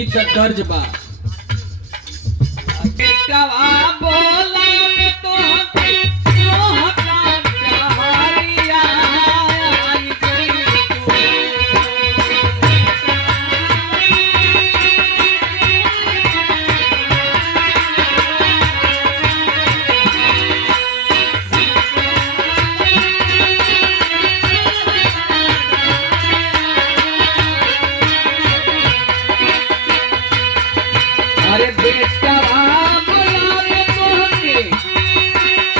ई त कर्ज बा। बेटवा बोला तो जो हटा चारिया आई गई अरे बेटवा बुलावे तोहके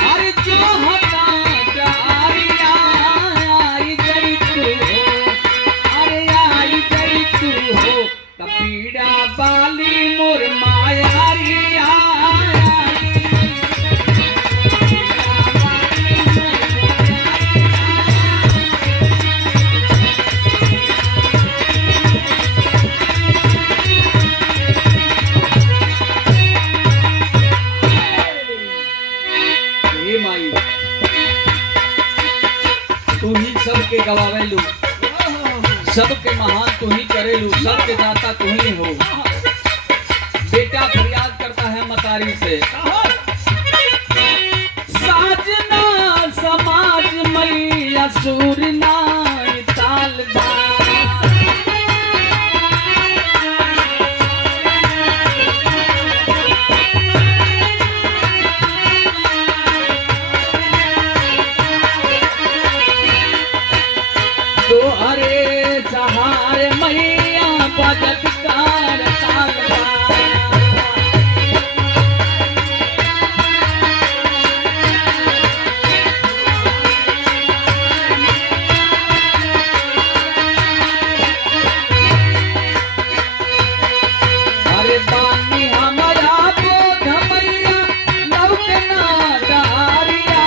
अरे जो हटा चारिया आई गई तू हो अरे आई गई तू हो कपीड़ा बाली मोर मायारिया हे माई तू ही सबके गवावेलू सबके महान तू ही करेलू सबके दाता तू ही हो। बेटा फरियाद करता है मतारी से साजना समाज मैया सूरना तालदार तो अरे सहारे मैया बजटकार तालवा अरे बानी हमारा बोध मैया लौटना डारिया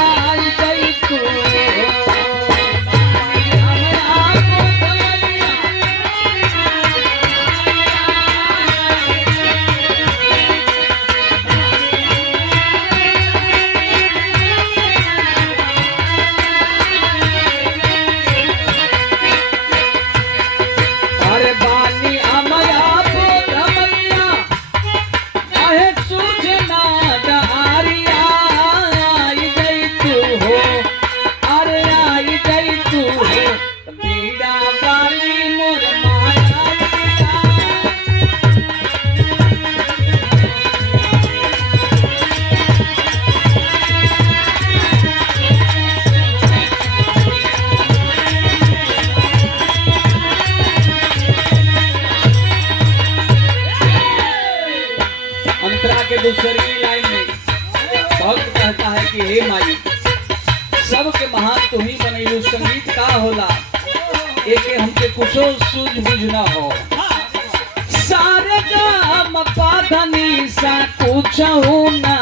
आई गई तू अरे बानी अमया बोध मैया अहे सूझना डारिया आई गई तू हो अरे आई गई तू हो पीड़ा वाली मोर माया अंतरा के दूसरी लाइन में भक्त कहता है कि हे माई सबके महान तू ही बनैलू संगीत का होला एके हमके कुछो सूझबूझ न हो सारे गाम पाधनी सा कुछ ना